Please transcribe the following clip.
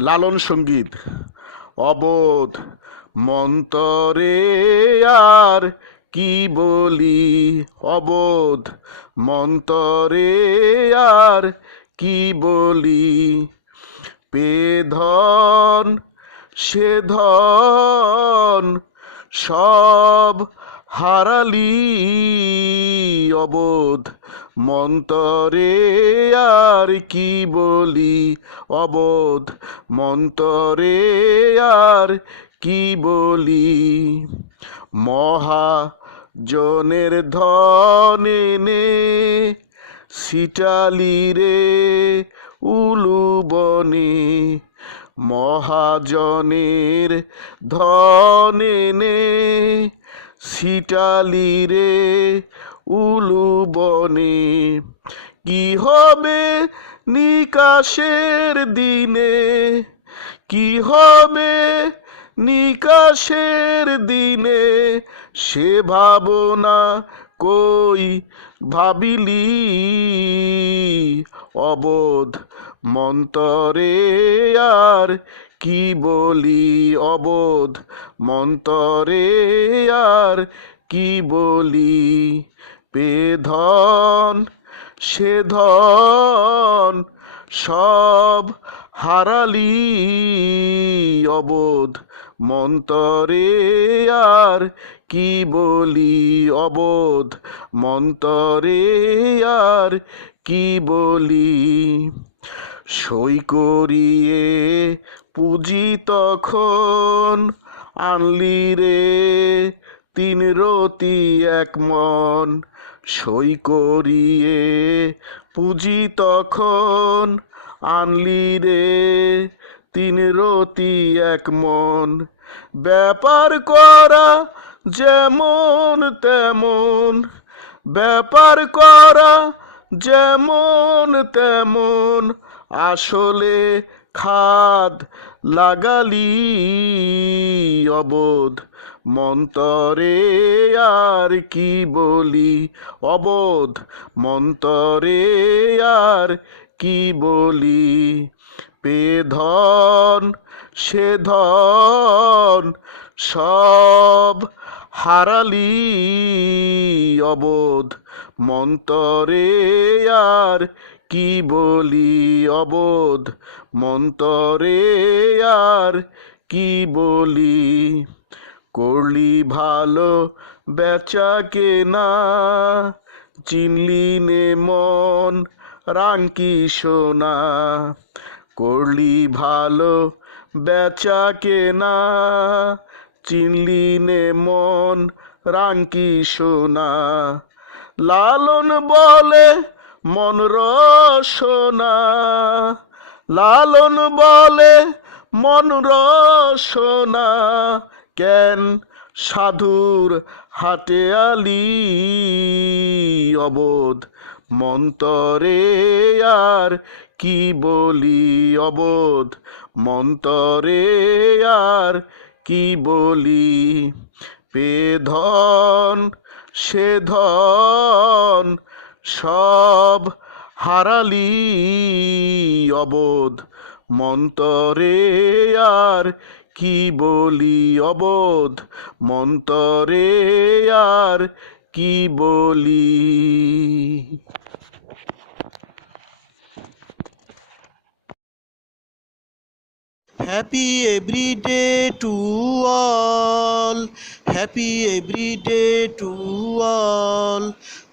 লালন সংগীত, অবোধ মন্তরে আর কি বলি? অবোধ মন্তরে আর কি বলি? পেধন সে ধন সব হারালি অবোধ। মন্তরে আর কি বলি? অবোধ। মন্তরে আর কি বলি? মহাজনের ধনে নে সিটালি রে উলুবনে মহাজনের ধনে নে সিটালি রে উলুবনে কি হবে নিকাশের দিনে? কি হবে নিকাশের দিনে? সে ভাবনা কই ভাবিলি? অবোধ মন্তরে আর কি বলি অবোধ? মন্তরে আর কি বলি? পেধন সে ধন সব হারালি অবোধ। মন্তরে আর কি বলি অবোধ? মন্তরে আর কি বলি? সই করিয়ে পুঁজি তখন আনলি রে। তিন রতি এক মন সই করিয়ে পুঁজি তখন আনলি রে। তিন রতি এক মন ব্যাপার করা যেমন তেমন, ব্যাপার করা যেমন তেমন। আসলে খাদ লাগালি অবোধ, মন্তরে আর কি বলি? অবোধ, মন্তরে আর কি বলি? পেধন সে ধন সব হারালি অবোধ, মন্তরে আর কি বলি অবোধ? মন্তরে আর কি বলি? করলি ভালো বেচা কেনা, চিনলি নে মন রাঙ্কি সোনা। করলি ভালো বেচা কেনা, চিনলি নে মন রাঙ্কি সোনা। লালন বলে মন রসনা। লালন বলে মন রসনা। কেন সাধুর হাটে আলি অবোধ? মন্তরে আর কি বলি অবোধ? মন্তরে আর কি বলি? পেধন সে ধন সব হারালি অবোধ। মন্তরে আর কি বলি অবোধ? মন্তরে আর কি বলি? Happy everyday to all happy everyday to all